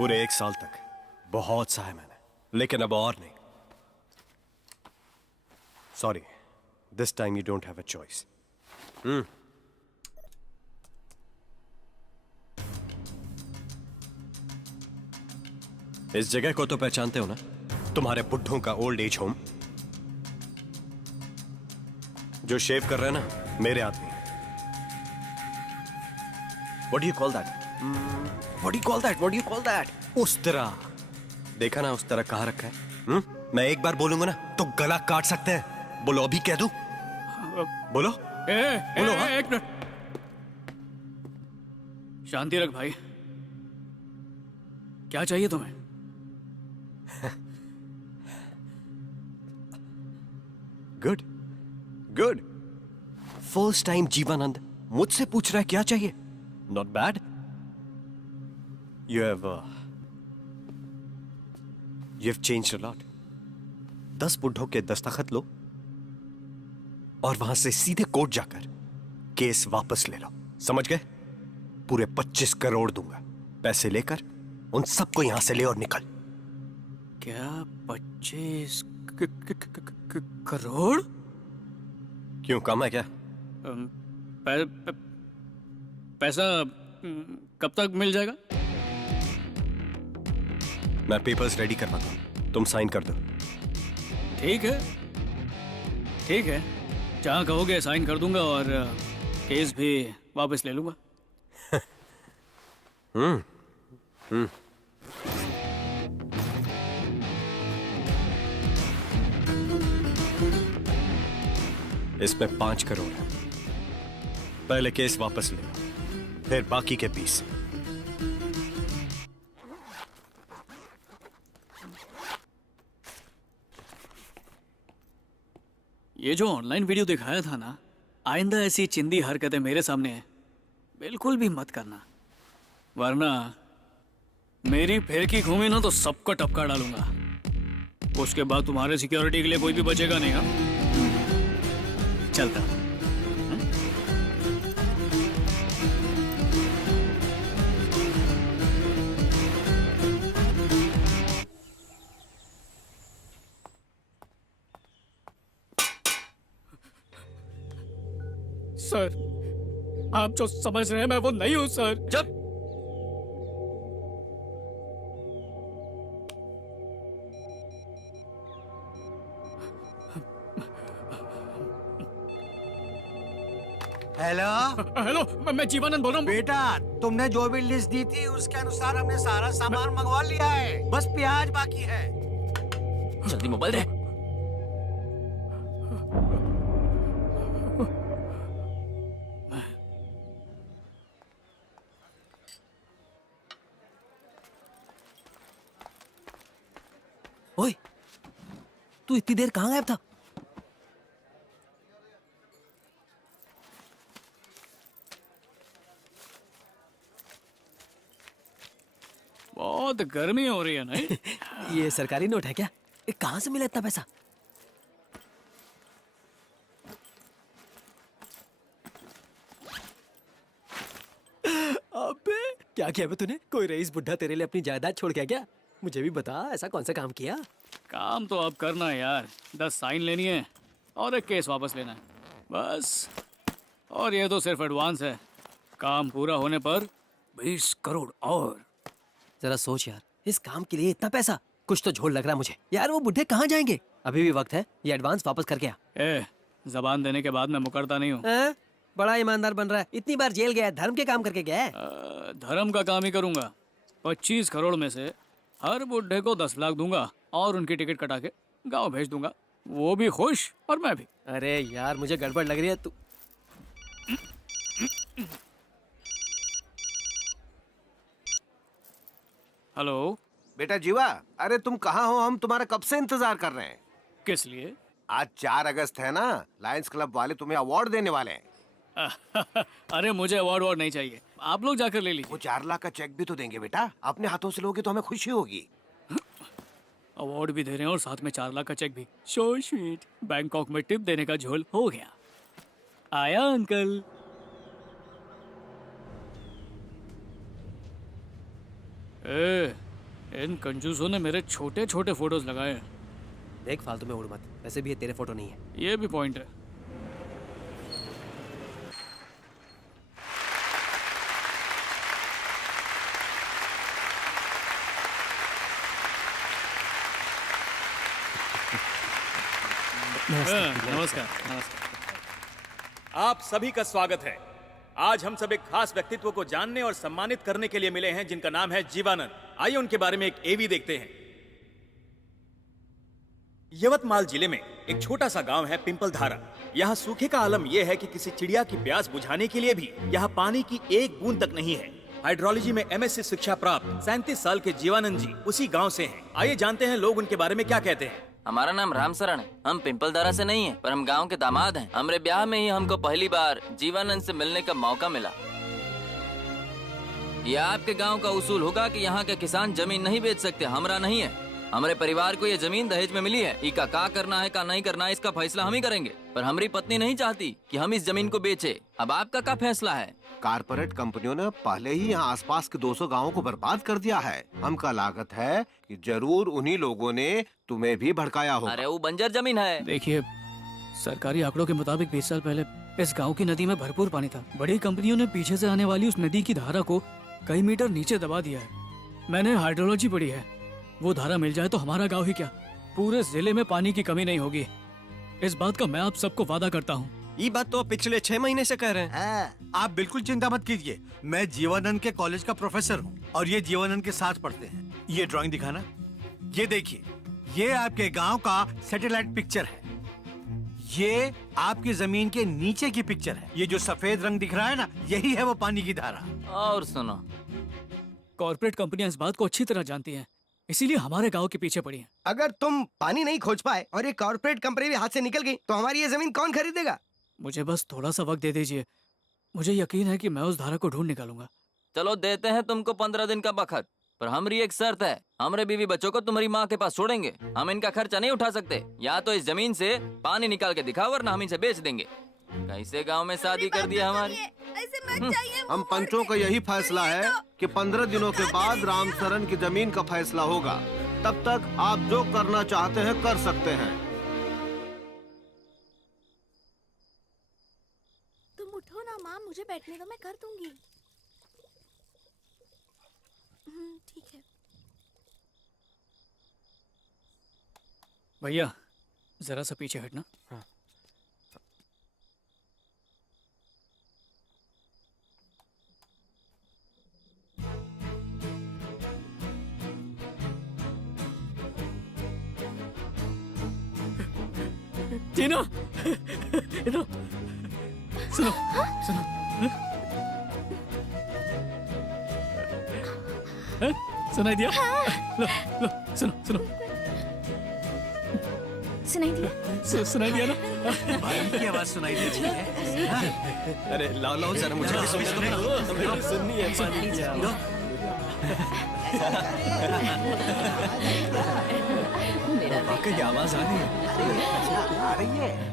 पूरे 1 साल तक बहुत सहा मैंने, लेकिन अब और नहीं। Sorry, this time you don't have a choice. इस जगह को तो पहचानते हो ना, तुम्हारे बुड्ढों का ओल्ड एज होम। जो शेव कर रहे हैं ना, मेरे आदमी। What do you call that? What do you call that? What do you call that? उस तरह देखा ना, उस तरह कहाँ रखा है? मैं एक बार बोलूंगा ना तो गला काट सकते हैं। बोलो, अभी कह दूं? बोलो। बोलो। हाँ? एक मिनट, शांति रख भाई। क्या चाहिए तुम्हें? Good good. First time Jeevanand मुझसे पूछ रहा है क्या चाहिए। Not bad. You have changed a lot. 10 बुड्ढों के दस्तखत लो और वहां से सीधे कोर्ट जाकर केस वापस ले लो। समझ गए? पूरे 25 करोड़ दूंगा। पैसे लेकर उन सबको यहां से ले और निकल। क्या 25 करोड़? क्यों, कम है क्या? पैसा कब तक मिल जाएगा? मैं पेपर्स रेडी करवाता हूं, तुम साइन कर दो। ठीक है, ठीक है, जहां कहोगे साइन कर दूंगा और केस भी वापस ले लूंगा। इसमें 5 करोड़ है। पहले केस वापस ले, फिर बाकी के 20। ये जो ऑनलाइन वीडियो दिखाया था ना, आइंदा ऐसी चिंदी हरकतें मेरे सामने बिल्कुल भी मत करना, वरना मेरी फिरकी घूमी ना तो सबको टपका डालूंगा। उसके बाद तुम्हारे सिक्योरिटी के लिए कोई भी बचेगा नहीं। हाँ, चलता। सर, आप जो समझ रहे हैं मैं वो नहीं हूं सर। जब हेलो हेलो, मैं जीवानंद बोल रहा हूँ। बेटा, तुमने जो भी लिस्ट दी थी उसके अनुसार हमने सारा सामान मंगवा लिया है, बस प्याज बाकी है। जल्दी मोबाइल दे। ओए, तू इतनी देर कहाँ गायब था? बहुत गर्मी हो रही है नहीं? ये सरकारी नोट है क्या? कहाँ से मिला इतना पैसा? अबे क्या किया बे तूने? कोई रईस बुड्ढा तेरे लिए अपनी जायदाद छोड़ गया क्या? मुझे भी बता, ऐसा कौन सा काम किया? काम तो अब करना है यार। 10 साइन लेनी है और एक केस वापस लेना है, बस। और ये तो सिर्फ एडवांस है। काम पूरा होने पर 20 करोड़ और। जरा सोच यार, इस काम के लिए इतना पैसा? कुछ तो झोल लग रहा मुझे। यार वो बुड्ढे कहाँ जाएंगे? अभी भी वक्त है, ये एडवांस वापस करके आ। जबान देने के बाद मैं मुकरता नहीं हूँ। बड़ा ईमानदार बन रहा है। इतनी बार जेल गया है, धर्म के काम करके गया है। धर्म का काम ही करूंगा। 25 करोड़ में से हर बुड्ढे को 10 लाख दूंगा और उनकी टिकट कटा के गाँव भेज दूंगा। वो भी खुश और मैं भी। अरे यार, मुझे गड़बड़ लग रही है। तू हेलो बेटा जीवा, अरे तुम कहाँ हो? हम तुम्हारा कब से इंतजार कर रहे हैं। किस लिए? आज 4 अगस्त है ना, लायंस क्लब वाले तुम्हें अवार्ड देने वाले हैं। अरे मुझे अवार्ड नहीं चाहिए, आप लोग जाकर ले लीजिए। वो 4 लाख का चेक भी तो देंगे बेटा, अपने हाथों से लोगे तो हमें खुशी होगी। अवार्ड भी दे रहे हैं और साथ में 4 लाख का चेक भी। So sweet. बैंकॉक में टिप देने का झोल हो गया। आया अंकल। इन कंजूसों ने मेरे छोटे छोटे फोटोज लगाए हैं। देख फालतू में उड़ मत, वैसे भी ये तेरे फोटो नहीं है। ये भी पॉइंट है। नमस्कार नमस्कार। आप सभी का स्वागत है। आज हम सब एक खास व्यक्तित्व को जानने और सम्मानित करने के लिए मिले हैं जिनका नाम है जीवानंद। आइए उनके बारे में एक एवी देखते हैं। यवतमाल जिले में एक छोटा सा गांव है पिंपलधारा। यहाँ सूखे का आलम यह है कि किसी चिड़िया की प्यास बुझाने के लिए भी यहाँ पानी की एक बूंद तक नहीं है। हाइड्रोलॉजी में MSc शिक्षा प्राप्त 37 साल के जीवानंद जी उसी गांव से हैं। आइए जानते हैं लोग उनके बारे में क्या कहते हैं। हमारा नाम रामशरण है। हम पिंपलधारा से नहीं है, पर हम गांव के दामाद हैं। हमारे ब्याह में ही हमको पहली बार जीवानंद से मिलने का मौका मिला। यह आपके गांव का उसूल होगा कि यहाँ के किसान जमीन नहीं बेच सकते। हमरा नहीं है। हमारे परिवार को ये जमीन दहेज में मिली है। इका का करना है का नहीं करना है इसका फैसला हम ही करेंगे। पर हमारी पत्नी नहीं चाहती कि हम इस जमीन को बेचे। अब आपका क्या फैसला है? कारपोरेट कंपनियों ने पहले ही यहाँ आसपास के 200 गांवों को बर्बाद कर दिया है। हमका लागत है कि जरूर उन्हीं लोगों ने तुम्हें भी भड़काया होगा। अरे वो बंजर जमीन है। देखिए, सरकारी आंकड़ों के मुताबिक 20 साल पहले इस गांव की नदी में भरपूर पानी था। बड़ी कंपनियों ने पीछे से आने वाली उस नदी की धारा को कई मीटर नीचे दबा दिया है। मैंने हाइड्रोलॉजी पढ़ी है। वो धारा मिल जाए तो हमारा गांव ही क्या, पूरे जिले में पानी की कमी नहीं होगी। इस बात का मैं आप सबको वादा करता हूँ। ये बात तो पिछले 6 महीने से कह रहे हैं। हाँ, आप बिल्कुल चिंता मत कीजिए। मैं जीवानंद के कॉलेज का प्रोफेसर हूँ और ये जीवानंद के साथ पढ़ते हैं। ये ड्राइंग दिखाना। ये देखिए, ये आपके गांव का सैटेलाइट पिक्चर है। ये आपकी जमीन के नीचे की पिक्चर है। ये जो सफेद रंग दिख रहा है ना, यही है वो पानी की धारा। और सुनो, कॉर्पोरेट कंपनियां इस बात को अच्छी तरह जानती हैं, इसीलिए हमारे गांव के पीछे पड़ी हैं। अगर तुम पानी नहीं खोज पाए और ये कॉर्पोरेट कंपनी भी हाथ से निकल गई तो हमारी ये जमीन कौन खरीदेगा? मुझे बस थोड़ा सा वक्त दे दीजिए। मुझे यकीन है कि मैं उस धारा को ढूंढ निकालूंगा। चलो देते हैं तुमको 15 दिन का वक्त, पर हमारी एक शर्त है। हमारे बीवी बच्चों को तुम्हारी माँ के पास छोड़ेंगे। हम इनका खर्चा नहीं उठा सकते। या तो इस जमीन से पानी निकाल के दिखाओ, वरना हम इसे बेच देंगे। कैसे गांव में शादी कर दिया हमारी। हम पंचों का यही फैसला है कि 15 दिनों के बाद रामशरण की जमीन का फैसला होगा। तब तक आप जो करना चाहते हैं कर सकते हैं। तुम उठो ना माँ, मुझे बैठने दो, मैं कर दूंगी। ठीक है भैया, जरा सा पीछे हटना। हाँ। टीना, इधर सुनो सुनो। हाँ? सुनाई दिया? लो लो, सुनो सुनो। सुनाई दिया? सुनाई दिया ना? भाई की आवाज सुनाई दे रही है। अरे लाओ लाओ जरा, मुझे भी सुनने दो। हमें सुननी है पानी की आवाज। वाकई आवाज आ रही है। आ रही है।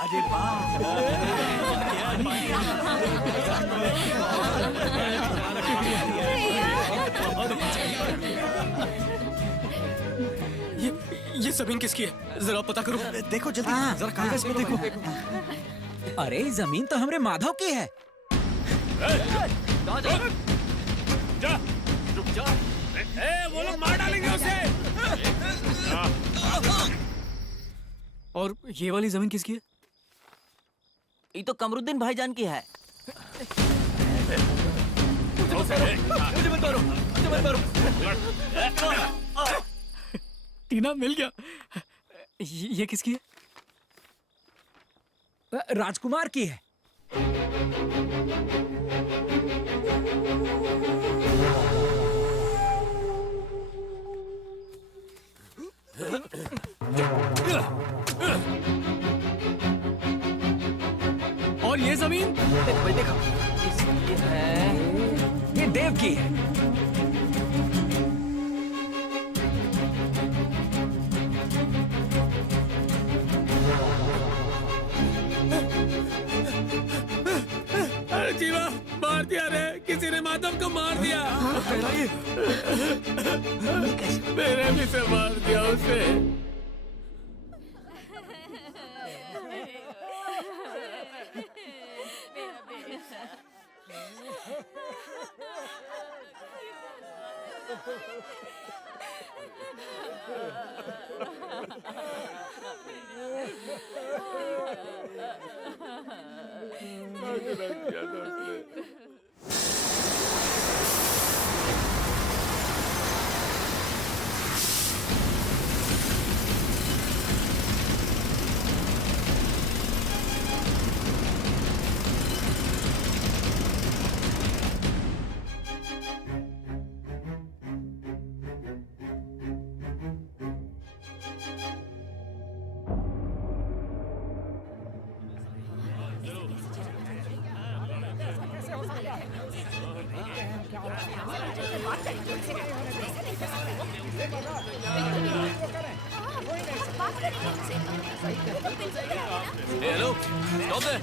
अरे वाह, ये जमीन किसकी है? जरा पता करो। देखो जल्दी, जरा कागज में देखो। अरे जमीन तो हमरे माधव की है। वो लोग मार डालेंगे उसे। और ये वाली जमीन किसकी है? ये तो कमरुद्दीन भाईजान की है। टीना, मिल गया। ये किसकी है? राजकुमार की है। और ये जमीन? देखो, इसकी है। ये देव की है। दिया रे, किसी ने माधव को मार दिया। मेरे भी से मार दिया उसे। Hello, stop there.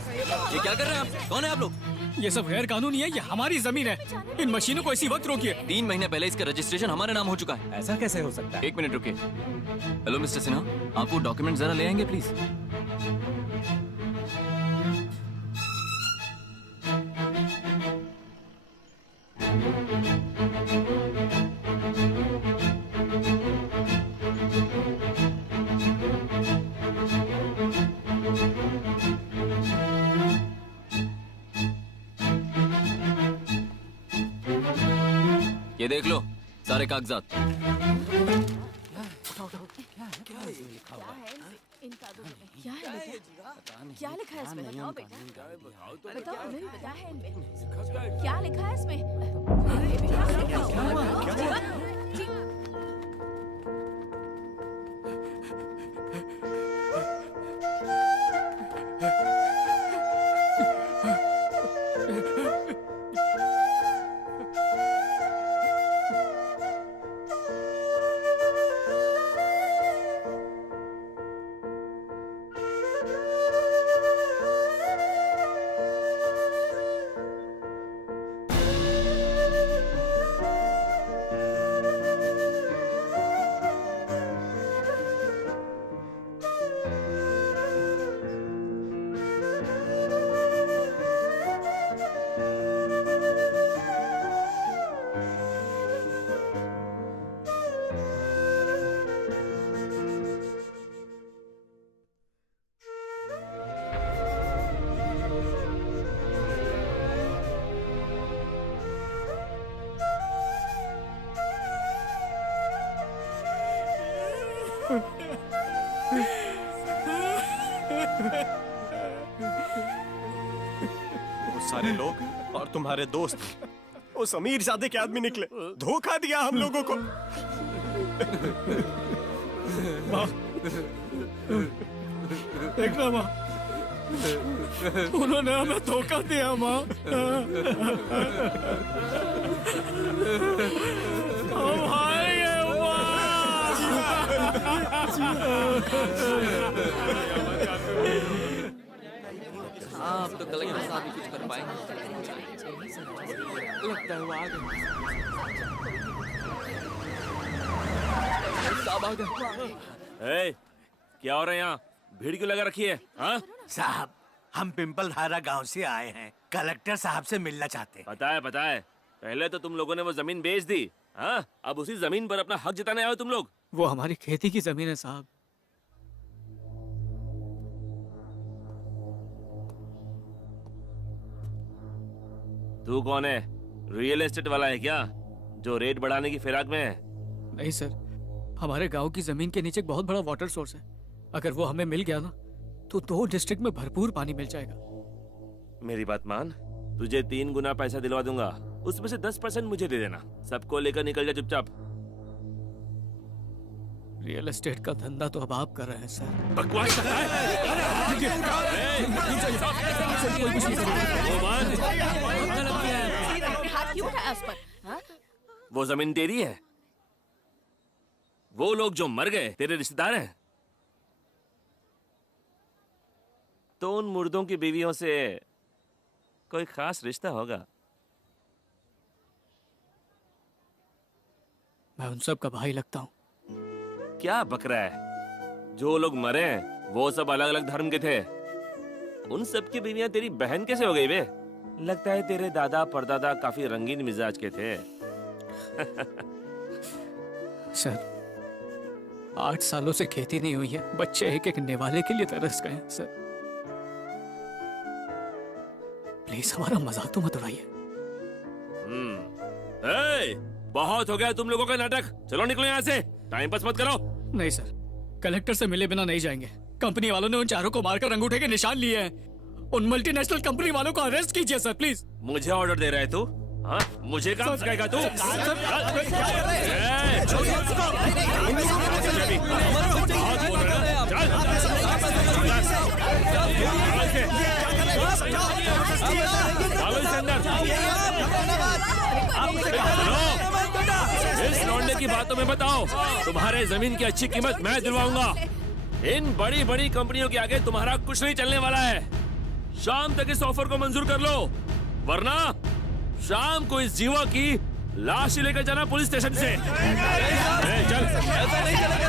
ये क्या कर रहे हैं आप? कौन है आप लोग? ये सब गैर कानूनी है, ये हमारी जमीन है। इन मशीनों को इसी वक्त रोकिए। 3 महीने पहले इसका रजिस्ट्रेशन हमारे नाम हो चुका है। ऐसा कैसे हो सकता है? 1 मिनट रुकिए। हेलो मिस्टर सिन्हा, आप वो डॉक्यूमेंट जरा ले आएंगे प्लीज। ये देख लो सारे कागजात। क्या है बेटा? क्या लिखा है इसमें? बताओ बेटा। बताओ, हमें भी पता है इनमें क्या लिखा है इसमें। वो सारे लोग और तुम्हारे दोस्त उस अमीर जादे के आदमी निकले। धोखा दिया हम लोगों को। देखना माँ, उन्होंने हमें धोखा दिया माँ। हम हारेंगे आप तो कलेक्टर साहब भी कुछ कर पाएंगे। लगता है वो आ गए। साहब आ गए। क्या हो रहा है यहाँ? भीड़ क्यों लगा रखी है? हाँ? साहब, हम पिंपल धारा गांव से आए हैं, कलेक्टर साहब से मिलना चाहते हैं। पता है। पहले तो तुम लोगों ने वो जमीन बेच दी, हाँ? अब उसी जमीन पर अपना हक जताने आए हो तुम लोग। वो हमारी खेती की जमीन है साहब। तू कौन है? रियल एस्टेट वाला है क्या, जो रेट बढ़ाने की फिराक में है? नहीं सर, हमारे गांव की जमीन के नीचे एक बहुत बड़ा वाटर सोर्स है। अगर वो हमें मिल गया ना तो 2 डिस्ट्रिक्ट में भरपूर पानी मिल जाएगा। मेरी बात मान, तुझे 3 गुना पैसा दिलवा दूंगा, उसमें से 10% मुझे दे देना। सबको लेकर निकल जा चुपचाप। रियल एस्टेट का धंधा तो अब आप कर रहे हैं सर। बकवास कर रहा हाथ क्यों उठाया उस पर? हाँ? वो जमीन तेरी है। वो लोग जो मर गए तेरे रिश्तेदार हैं। तो उन मुर्दों की बीवियों से कोई खास रिश्ता होगा। मैं उन सब का भाई लगता हूँ। क्या बक रहा है? जो लोग मरे हैं, वो सब अलग अलग धर्म के थे। उन सब की बीवियां तेरी बहन कैसे हो गई बे? लगता है तेरे दादा परदादा काफी रंगीन मिजाज के थे। सर, 8 सालों से खेती नहीं हुई है, बच्चे एक एक निवाले के लिए तरस गए हैं। सर प्लीज हमारा मजाक तो मत उड़ाइए। बहुत हो गया तुम लोगों का नाटक। चलो निकलो यहाँ से, टाइम पास मत करो। नहीं सर, कलेक्टर से मिले बिना नहीं जाएंगे। कंपनी वालों ने उन चारों को मारकर अंगूठे के निशान लिए हैं। उन मल्टीनेशनल कंपनी वालों को अरेस्ट कीजिए सर प्लीज। मुझे ऑर्डर दे रहा है तू? हाँ, मुझे काम सिखाएगा तू? इस लौंडे की बातों में बताओ, तुम्हारे जमीन की अच्छी कीमत मैं दिलवाऊंगा। इन बड़ी बड़ी कंपनियों के आगे तुम्हारा कुछ नहीं चलने वाला है। शाम तक इस ऑफर को मंजूर कर लो, वरना शाम को इस जीवा की लाश लेकर जाना पुलिस स्टेशन से। चल। ऐसा नहीं चलेगा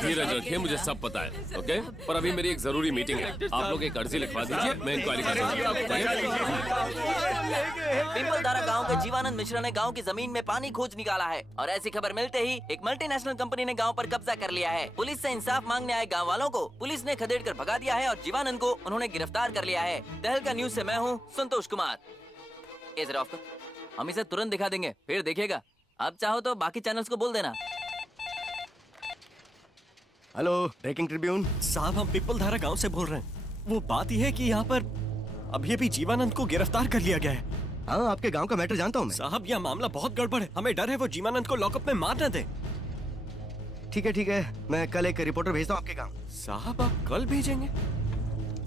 धीरज रखिए, मुझे सब पता है। ओके, पर अभी मेरी एक जरूरी मीटिंग है। आप लोग एक अर्जी लिखवा दीजिए, मैं इंक्वायरी कर दूंगा। पिंपलधारा गांव के जीवानंद मिश्रा ने गांव की जमीन में पानी खोज निकाला है और ऐसी खबर मिलते ही एक मल्टीनेशनल कंपनी ने गांव पर कब्जा कर लिया है। पुलिस से इंसाफ मांगने आए गांव वालों को पुलिस ने खदेड़ कर भगा दिया है और जीवानंद को उन्होंने गिरफ्तार कर लिया है। तहलका न्यूज से मैं हूँ संतोष कुमार। हम इसे तुरंत दिखा देंगे, फिर देखिएगा। आप चाहो तो बाकी चैनल्स को बोल देना। हेलो, ब्रेकिंग ट्रिब्यून साहब, हम पिपलधारा गांव से बोल रहे हैं। वो बात यह है कि यहाँ पर अभी जीवानंद को गिरफ्तार कर लिया गया है। हाँ, आपके गांव का मैटर जानता हूँ मैं। साहब, यह मामला बहुत गड़बड़ है। हमें डर है वो जीवानंद को लॉकअप में मार न दे। ठीक है, मैं कल एक रिपोर्टर भेजता हूँ आपके गांव। साहब, आप कल भेजेंगे?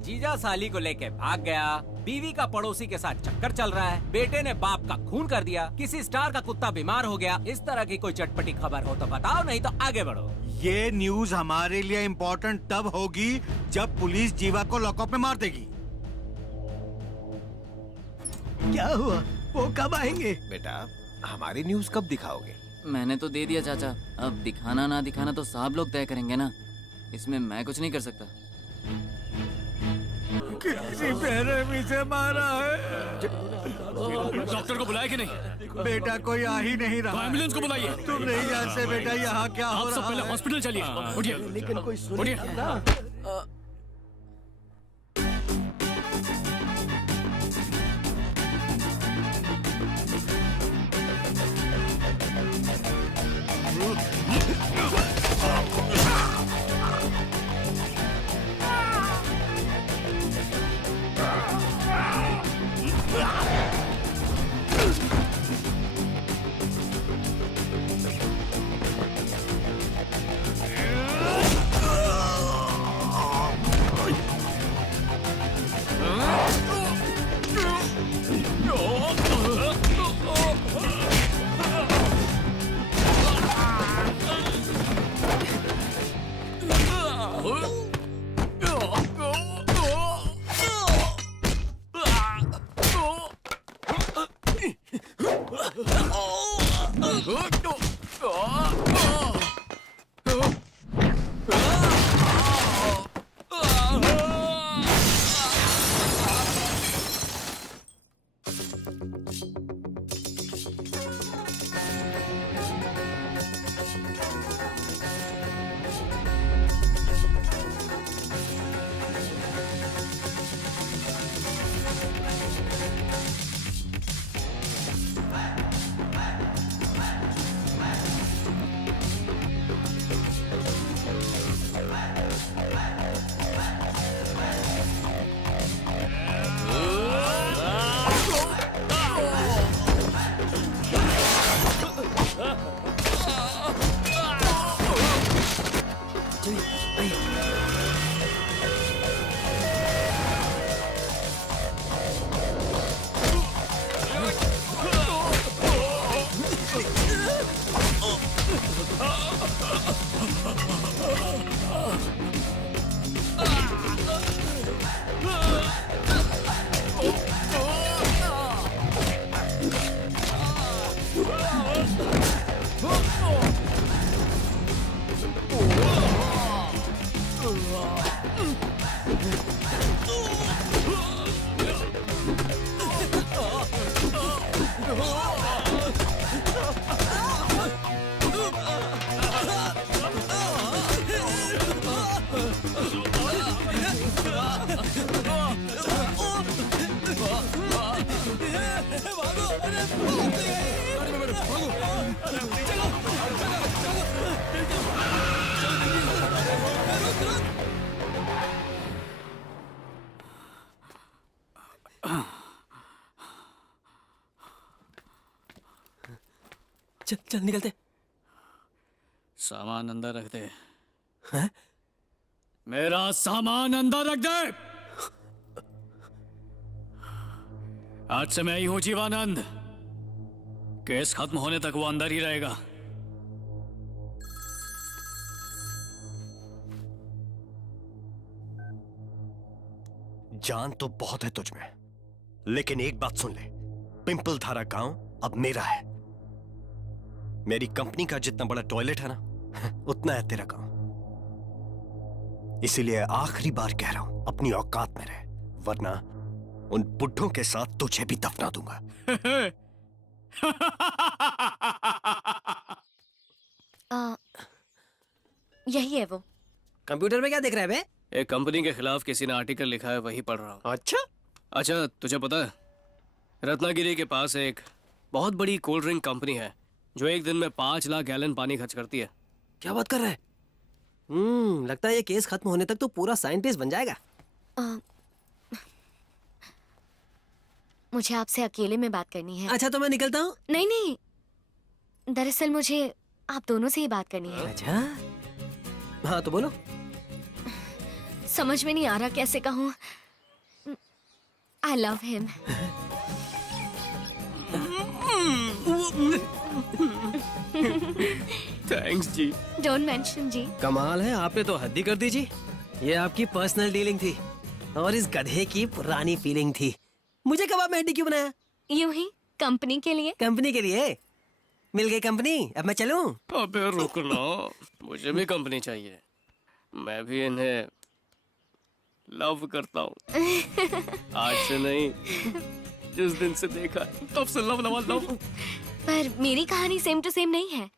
जीजा साली को लेके भाग गया, बीवी का पड़ोसी के साथ चक्कर चल रहा है, बेटे ने बाप का खून कर दिया, किसी स्टार का कुत्ता बीमार हो गया। इस तरह की कोई चटपटी खबर हो तो बताओ, नहीं तो आगे बढ़ो। ये न्यूज हमारे लिए इम्पोर्टेंट तब होगी जब पुलिस जीवा को लॉकअप में मार देगी। क्या हुआ? वो कब आएंगे? बेटा, हमारी न्यूज कब दिखाओगे? मैंने तो दे दिया चाचा, अब दिखाना ना दिखाना तो साहब लोग तय करेंगे ना, इसमें मैं कुछ नहीं कर सकता। किसी बेरहमी से मारा है। डॉक्टर को बुलाया कि नहीं? बेटा, कोई आ ही नहीं रहा। एम्बुलेंस को बुलाइए। तुम नहीं जानते बेटा यहाँ क्या हो आप सब रहा पहले है। हॉस्पिटल चलिए। उठिए, लेकिन कोई उठिए। चल चल निकलते। सामान अंदर रख दे। हैं? मेरा सामान अंदर रख दे। आज से मैं ही हूं जीवानंद। केस खत्म होने तक वो अंदर ही रहेगा। जान तो बहुत है तुझ में, लेकिन एक बात सुन ले, पिंपल धारा गांव अब मेरा है। मेरी कंपनी का जितना बड़ा टॉयलेट है ना, उतना है तेरा गांव। इसीलिए आखिरी बार कह रहा हूं, अपनी औकात में रह, वरना उन बुड्ढों के साथ तुझे भी दफना दूंगा। यही है वो। कंप्यूटर में क्या देख रहा है बे? एक कंपनी के खिलाफ किसी ने आर्टिकल लिखा है, वही पढ़ रहा हूं। अच्छा, तुझे पता है रत्नागिरी के पास एक बहुत बड़ी कोल्ड ड्रिंक कंपनी है जो एक दिन में 5 लाख गैलन पानी खर्च करती है। क्या बात कर रहा है? लगता है ये केस खत्म होने तक तो पूरा साइंटिस्ट बन जाएगा। मुझे आपसे अकेले में बात करनी है। अच्छा तो मैं निकलता हूँ। नहीं नहीं, दरअसल मुझे आप दोनों से ही बात करनी है। अच्छा हाँ तो बोलो। समझ में नहीं आ रहा कैसे कहूँ। I love him. थैंक्स जी। डोंट मेंशन जी। कमाल है, आपने तो हद ही कर दी जी। ये आपकी पर्सनल डीलिंग थी और इस गधे की पुरानी फीलिंग थी। मुझे कब आपने हड्डी क्यों बनाया? यूं ही कंपनी के लिए। कंपनी के लिए? मिल गई कंपनी, अब मैं चलूं? अबे रुक लो, मुझे भी कंपनी चाहिए। मैं भी इन्हें लव करता हूँ। आज से नहीं, जिस दिन से देखा तब से लव। पर मेरी कहानी सेम टू सेम नहीं है।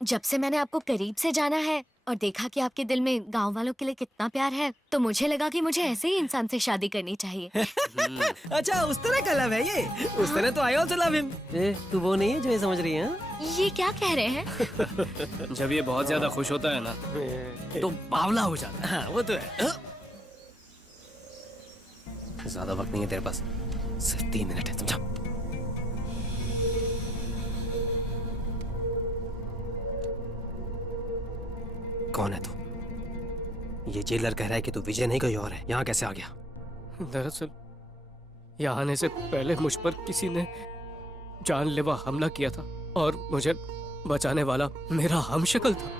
जब से मैंने आपको करीब से जाना है और देखा कि आपके दिल में गांव वालों के लिए कितना प्यार है, तो मुझे लगा कि मुझे ऐसे ही इंसान से शादी करनी चाहिए। अच्छा उस तरह का लव है ये? उस तरह तो आई ऑल्सो लव हिम। तू वो नहीं है जो ये समझ रही है? ये क्या कह रहे हैं? जब ये बहुत ज्यादा खुश होता है ना, तो बावला हो जाता है। हाँ वो तो है। ज्यादा वक्त नहीं है तेरे पास, सिर्फ 3 मिनट है, समझा? कौन है तू? ये जेलर कह रहा है कि तू विजय नहीं कोई और है। यहाँ कैसे आ गया? दरअसल यहाँ आने से पहले मुझ पर किसी ने जानलेवा हमला किया था और मुझे बचाने वाला मेरा हमशक्ल था।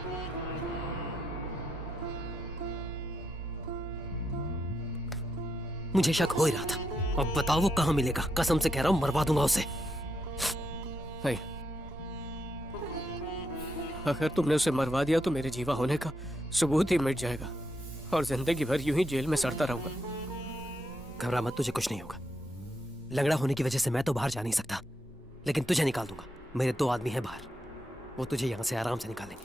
मुझे शक हो ही रहा था। अब बताओ वो कहाँ मिलेगा? कसम से कह रहा हूँ मरवा दूंगा उसे। नहीं, अगर तुमने उसे मरवा दिया तो मेरे जीवा होने का सबूत ही मिट जाएगा और जिंदगी भर यूं ही जेल में सड़ता रहूंगा। घबरा मत, तुझे कुछ नहीं होगा। लंगड़ा होने की वजह से मैं तो बाहर जा नहीं सकता, लेकिन तुझे निकाल दूंगा। मेरे 2 आदमी हैं बाहर, वो तुझे यहाँ से आराम से निकालेंगे।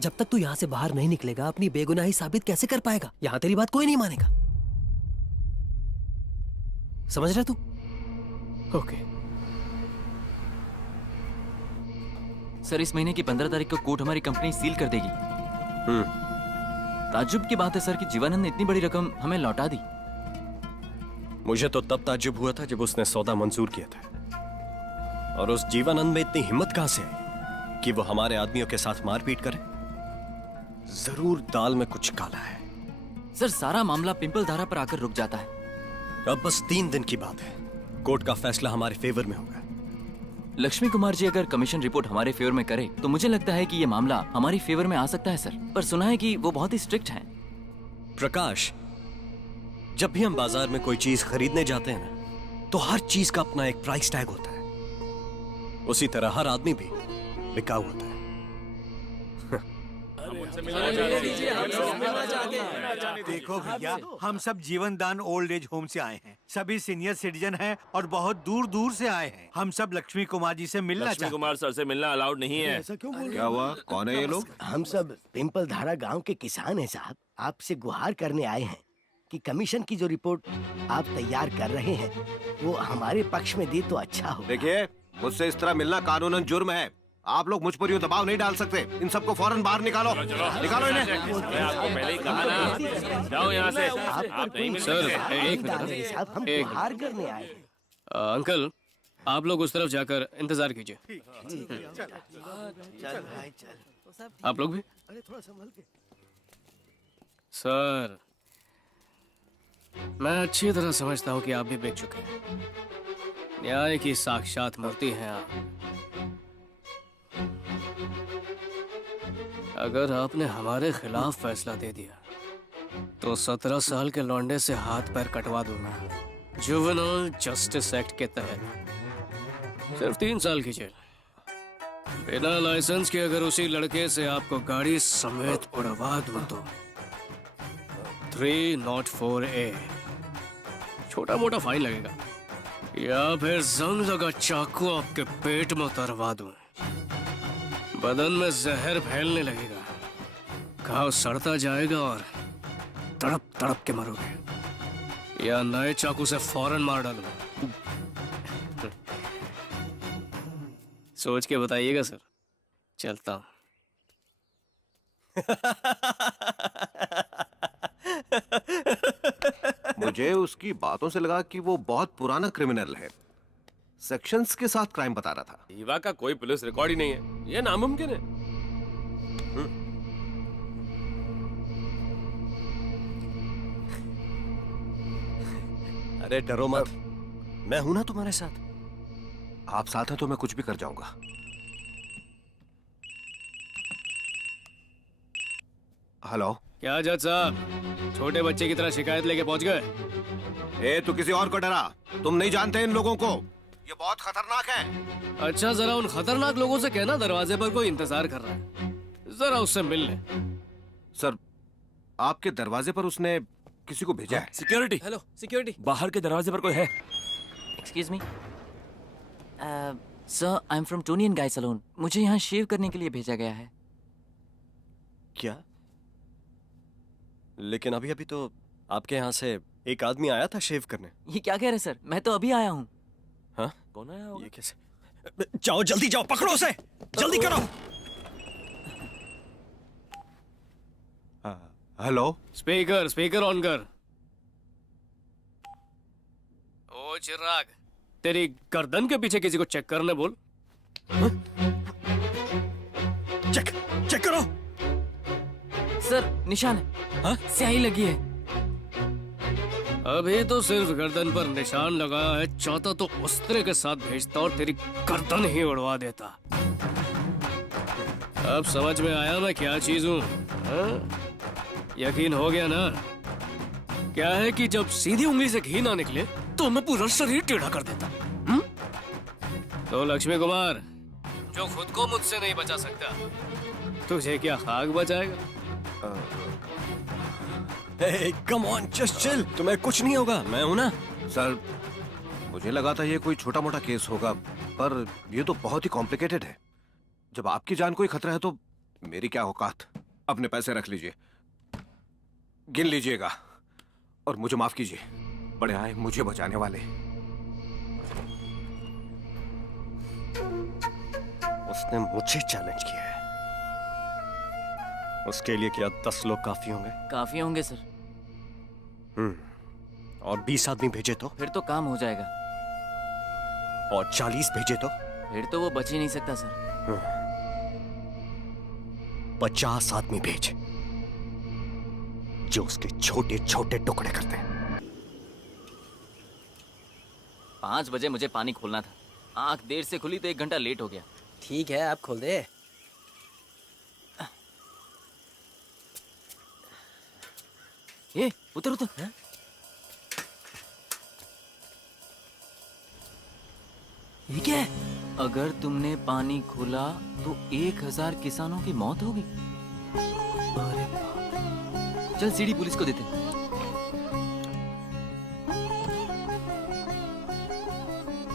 जब तक तू यहाँ से बाहर नहीं निकलेगा अपनी बेगुनाही साबित कैसे कर पाएगा? यहाँ तेरी बात कोई नहीं मानेगा। समझ रहा तू? ओके। सर इस महीने की 15 तारीख को कोर्ट हमारी कंपनी सील कर देगी। ताज्जुब की बात है सर कि जीवानंद ने इतनी बड़ी रकम हमें लौटा दी। मुझे तो तब ताज्जुब हुआ था जब उसने सौदा मंजूर किया था। और उस जीवानंद में इतनी हिम्मत कहां से आई कि वो हमारे आदमियों के साथ मारपीट करे? जरूर दाल में कुछ काला है। सर सारा मामला पिंपल धारा पर आकर रुक जाता है। अब बस 3 दिन की बात है, कोर्ट का फैसला हमारे फेवर में होगा। लक्ष्मी कुमार जी अगर कमीशन रिपोर्ट हमारे फेवर में करे तो मुझे लगता है कि ये मामला हमारी फेवर में आ सकता है सर। पर सुना है कि वो बहुत ही स्ट्रिक्ट हैं। प्रकाश, जब भी हम बाजार में कोई चीज खरीदने जाते हैं ना, तो हर चीज का अपना एक प्राइस टैग होता है। उसी तरह हर आदमी भी बिकाऊ होता है। देखो भैया, हम सब जीवन दान ओल्ड एज होम से आए हैं। सभी सीनियर सिटीजन हैं और बहुत दूर दूर से आए हैं। हम सब लक्ष्मी कुमार जी से मिलना लक्ष्मी चाहते कुमार सर से मिलना अलाउड नहीं है। क्या हुआ? कौन है ये लोग? हम सब पिंपल धारा गांव के किसान हैं साहब। आपसे गुहार करने आए हैं कि कमीशन की जो रिपोर्ट आप तैयार कर रहे हैं वो हमारे पक्ष में दे तो अच्छा हो। देखिए, मुझसे इस तरह मिलना कानूनन जुर्म है। आप लोग मुझ पर यूं दबाव नहीं डाल सकते। इन सबको फौरन बाहर निकालो। निकालो इन्हें। मैं आपको पहले ही कहा ना, जाओ यहाँ से। आप नहीं मिल सर सकते। एक मिनट साहब, हम एक गुहार करने आए हैं। अंकल, आप लोग उस तरफ जाकर इंतजार कीजिए। चल भाई चल। आप लोग भी। अरे थोड़ा संभल के। सर, मैं अच्छी तरह समझता हूँ कि आप भी बिक चुके हैं। न्याय की साक्षात मूर्ति हैं आप। अगर आपने हमारे खिलाफ फैसला दे दिया तो 17 साल के लौंडे से हाथ पैर कटवा दूंगा, जुवेनाइल जस्टिस एक्ट के तहत। सिर्फ 3 साल की जेल। बिना लाइसेंस के अगर उसी लड़के से आपको गाड़ी समेत उड़वा दूं तो 304A छोटा मोटा फाइन लगेगा, या फिर जंग लगा चाकू आपके पेट में उतरवा दूं। बदन में जहर फैलने लगेगा, घाव सड़ता जाएगा और तड़प तड़प के मरोगे, या नए चाकू से फौरन मार डालूंगा। सोच के बताइएगा सर। चलता हूं। मुझे उसकी बातों से लगा कि वो बहुत पुराना क्रिमिनल है। सेक्शंस के साथ क्राइम बता रहा था। ईवा का कोई पुलिस रिकॉर्ड ही नहीं है, ये नामुमकिन है। अरे डरो मत, मैं हूं ना तुम्हारे साथ। आप साथ हैं तो मैं कुछ भी कर जाऊंगा। हेलो। क्या जज साहब, छोटे बच्चे की तरह शिकायत लेके पहुंच गए? ए, तू किसी और को डरा। तुम नहीं जानते इन लोगों को, ये बहुत खतरनाक है। अच्छा, जरा उन खतरनाक लोगों से कहना दरवाजे पर कोई इंतजार कर रहा है, जरा उससे मिल ले। सर, आपके दरवाजे पर उसने किसी को भेजा है। Security, hello security. बाहर के दरवाजे पर कोई है। Excuse me sir, I am from Toni and Guy salon. मुझे यहाँ शेव करने के लिए भेजा गया है। क्या? लेकिन अभी अभी तो आपके यहाँ से एक आदमी आया था शेव करने। ये क्या कह रहे सर, मैं तो अभी आया हूँ। हाँ? कौन आया होगा? ये कैसे? जाओ जल्दी जाओ, पकड़ो उसे, जल्दी करो। हेलो। स्पीकर ऑन कर। ओ चिराग, तेरी गर्दन के पीछे किसी को चेक करने बोल। चेक करो। सर, निशान है। हाँ? स्याही लगी है। अभी तो सिर्फ गर्दन पर निशान लगा है, चाहता तो उस्त्रे के साथ भेजता और तेरी गर्दन ही उड़वा देता। अब समझ में आया मैं क्या चीज हूँ? यकीन हो गया ना? क्या है कि जब सीधी उंगली से घी ना निकले तो मैं पूरा शरीर टेढ़ा कर देता। तो लक्ष्मी कुमार, जो खुद को मुझसे नहीं बचा सकता, तुझे क्या खाक बचाएगा? कम ऑन, जस्ट चिल, तुम्हें कुछ नहीं होगा, मैं हूं ना। सर, मुझे लगा था ये कोई छोटा मोटा केस होगा, पर ये तो बहुत ही कॉम्प्लिकेटेड है। जब आपकी जान कोई खतरा है तो मेरी क्या औकात। अपने पैसे रख लीजिए, गिन लीजिएगा और मुझे माफ कीजिए। बड़े आए मुझे बचाने वाले। उसने मुझे चैलेंज किया है, उसके लिए क्या 10 लोग काफी होंगे? काफी होंगे सर। और 20 आदमी भेजे तो? फिर तो काम हो जाएगा। और 40 भेजे तो? फिर तो वो बच ही नहीं सकता सर। 50 आदमी भेज जो उसके छोटे छोटे टुकड़े करते हैं। 5 बजे मुझे पानी खोलना था, आंख देर से खुली तो 1 घंटा लेट हो गया। ठीक है, आप खोल दे। ये उतर उतर। ये क्या है? अगर तुमने पानी खोला तो 1000 किसानों की मौत होगी। अरे बाप। चल सीडी पुलिस को देते हैं।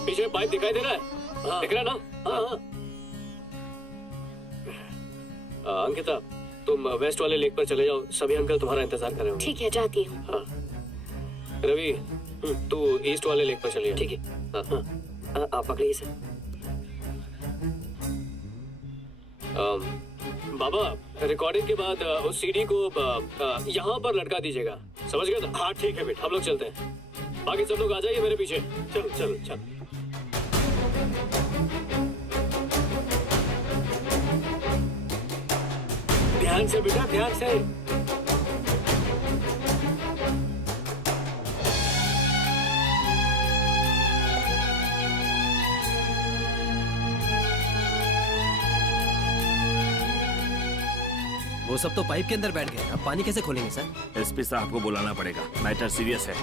पीछे पाइप दिखाई दे रहा है? हाँ। दिख रहा ना? हाँ। अंकिता, तुम वेस्ट वाले लेक पर चले जाओ, सभी अंकल तुम्हारा इंतजार कर रहे होंगे। ठीक है, जाती हूँ। हाँ। रवि, तू ईस्ट वाले लेक पर चलिए। ठीक है। हाँ। आप पकड़िए इसे। बाबा, रिकॉर्डिंग के बाद उस सीडी को यहाँ पर लटका दीजिएगा, समझ गए ना? हाँ ठीक है बेटा, हम लोग चलते हैं। बाकी सब लोग आ जाइए मेरे पीछे। चलो चलो चलो। ध्यान से बेटा, ध्यान से। वो सब तो पाइप के अंदर बैठ गए, अब पानी कैसे खोलेंगे सर? एसपी साहब को बुलाना पड़ेगा, मैटर सीरियस है।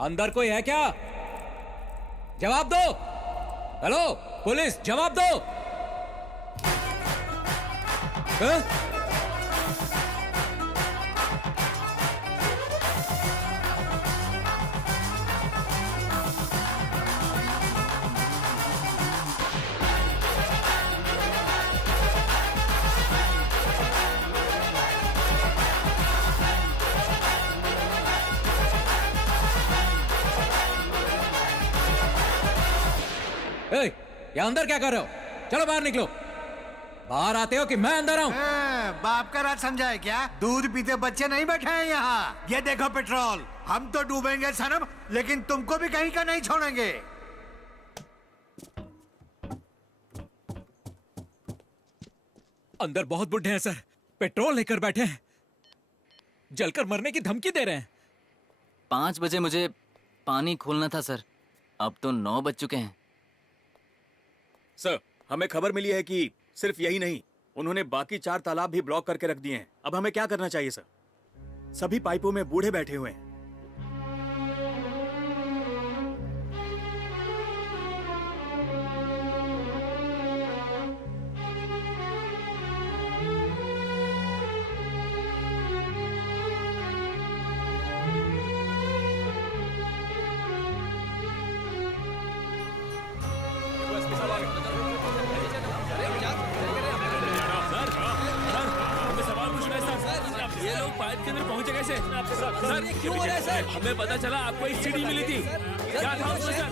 अंदर कोई है क्या? जवाब दो। हेलो पुलिस, जवाब दो। हाँ? यहाँ अंदर क्या कर रहे हो? चलो बाहर निकलो। बाहर आते हो कि मैं अंदर आऊं? बाप का राज समझा है क्या? दूध पीते बच्चे नहीं बैठे हैं यहाँ। ये देखो पेट्रोल, हम तो डूबेंगे सनम, लेकिन तुमको भी कहीं का नहीं छोड़ेंगे। अंदर बहुत बुढ़े हैं सर, पेट्रोल लेकर बैठे हैं, जलकर मरने की धमकी दे रहे हैं। 5 बजे मुझे पानी खोलना था सर, अब तो 9 बज चुके हैं। सर, हमें खबर मिली है कि सिर्फ यही नहीं, उन्होंने बाकी 4 तालाब भी ब्लॉक करके रख दिए हैं। अब हमें क्या करना चाहिए सर? सभी पाइपों में बूढ़े बैठे हुए हैं। ये लोग पाइप के अंदर पहुंचे कैसे? सर क्यों हो रहा है सर? हमें पता चला आपको एक सीडी मिली थी। क्या था उसमें सर?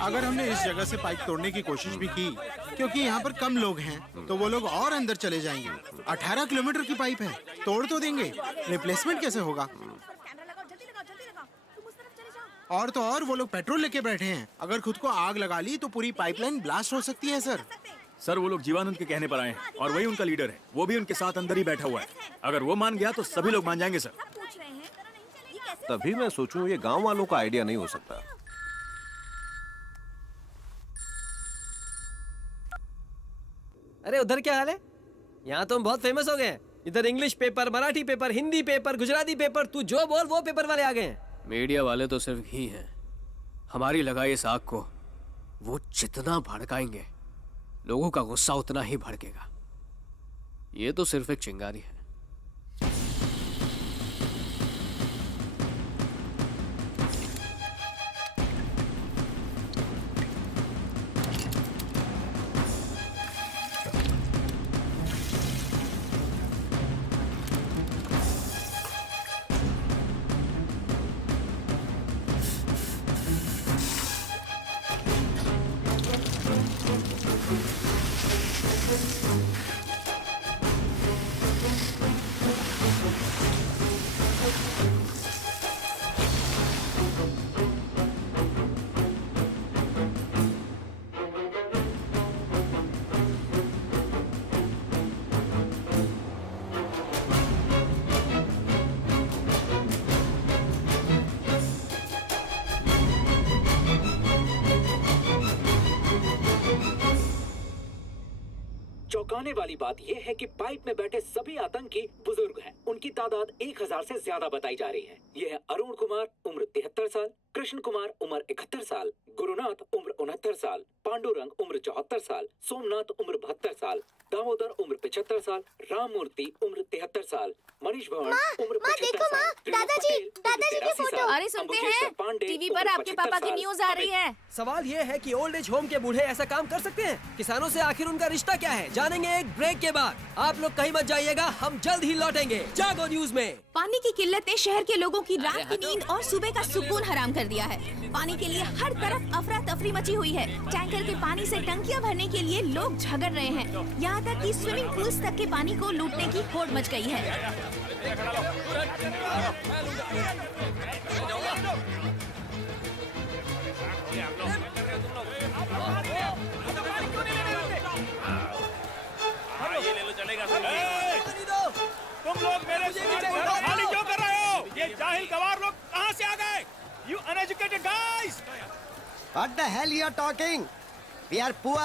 अगर हमने इस जगह से पाइप तोड़ने की कोशिश भी की, क्योंकि यहाँ पर कम लोग हैं, तो वो लोग और अंदर चले जाएंगे। 18 किलोमीटर की पाइप है, तोड़ तो देंगे, रिप्लेसमेंट कैसे होगा? और तो और वो लोग पेट्रोल लेके बैठे हैं, अगर खुद को आग लगा ली तो पूरी पाइपलाइन ब्लास्ट हो सकती है सर। सर, वो लोग जीवानंद के कहने पर आए हैं और वही उनका लीडर है। वो भी उनके साथ अंदर ही बैठा हुआ है। अगर वो मान गया तो सभी लोग मान जाएंगे सर। तभी मैं सोचूं ये गांव वालों का आइडिया नहीं हो सकता। अरे उधर क्या हाल है? यहाँ तो हम बहुत फेमस हो गए हैं। इधर English paper, Marathi paper, Hindi paper, Gujarati paper, तू जो बोल वो पेपर वाले आ गए हैं। मीडिया वाले तो सिर्फ घी हैं। हमारी लगाई इस आग को वो जितना भड़काएंगे, लोगों का गुस्सा उतना ही भड़केगा। ये तो सिर्फ एक चिंगारी है। चौंकाने वाली बात यह है कि पाइप में बैठे सभी आतंकी बुजुर्ग हैं। उनकी तादाद 1000 से ज्यादा बताई जा रही है। ये है अरुण कुमार, उम्र 73 साल, कृष्ण कुमार, उम्र 71 साल, गुरुनाथ, उम्र 69 साल, पांडुरंग, उम्र 74 साल, सोमनाथ, उम्र 72 साल, दामोदर, उम्र 75 साल, राममूर्ति, उम्र 73 साल, मनीष भवन, उम्र 75 साल, दादाजी की 83 फोटो। साल, अरे सुनते अंबुकेश्वर हैं, पांडे, टीवी उम्र पर आपके 75 पापा की साल, न्यूज आ रही है। सवाल ये है कि ओल्ड एज होम के बूढ़े ऐसा काम कर सकते हैं? किसानों से आखिर उनका रिश्ता क्या है, जानेंगे एक ब्रेक के बाद। आप लोग कहीं मत जाइएगा, हम जल्द ही लौटेंगे जागो न्यूज में। पानी की किल्लत ने शहर के लोगों की रात की नींद और सुबह का सुकून हराम कर दिया है। पानी के लिए हर तरफ अफरा तफरी मची हुई है। टैंकर के पानी से टंकियां भरने के लिए लोग झगड़ रहे हैं। यहाँ तक कि स्विमिंग पूल्स तक के पानी को लूटने की होड़ मच गई है। ये ले लो, चलेगा। तुम लोग मेरे खाली क्यों कर रहे हो? ये जाहिल गवार लोग कहाँ से आ गए? You uneducated guys! What the hell you are talking? We are poor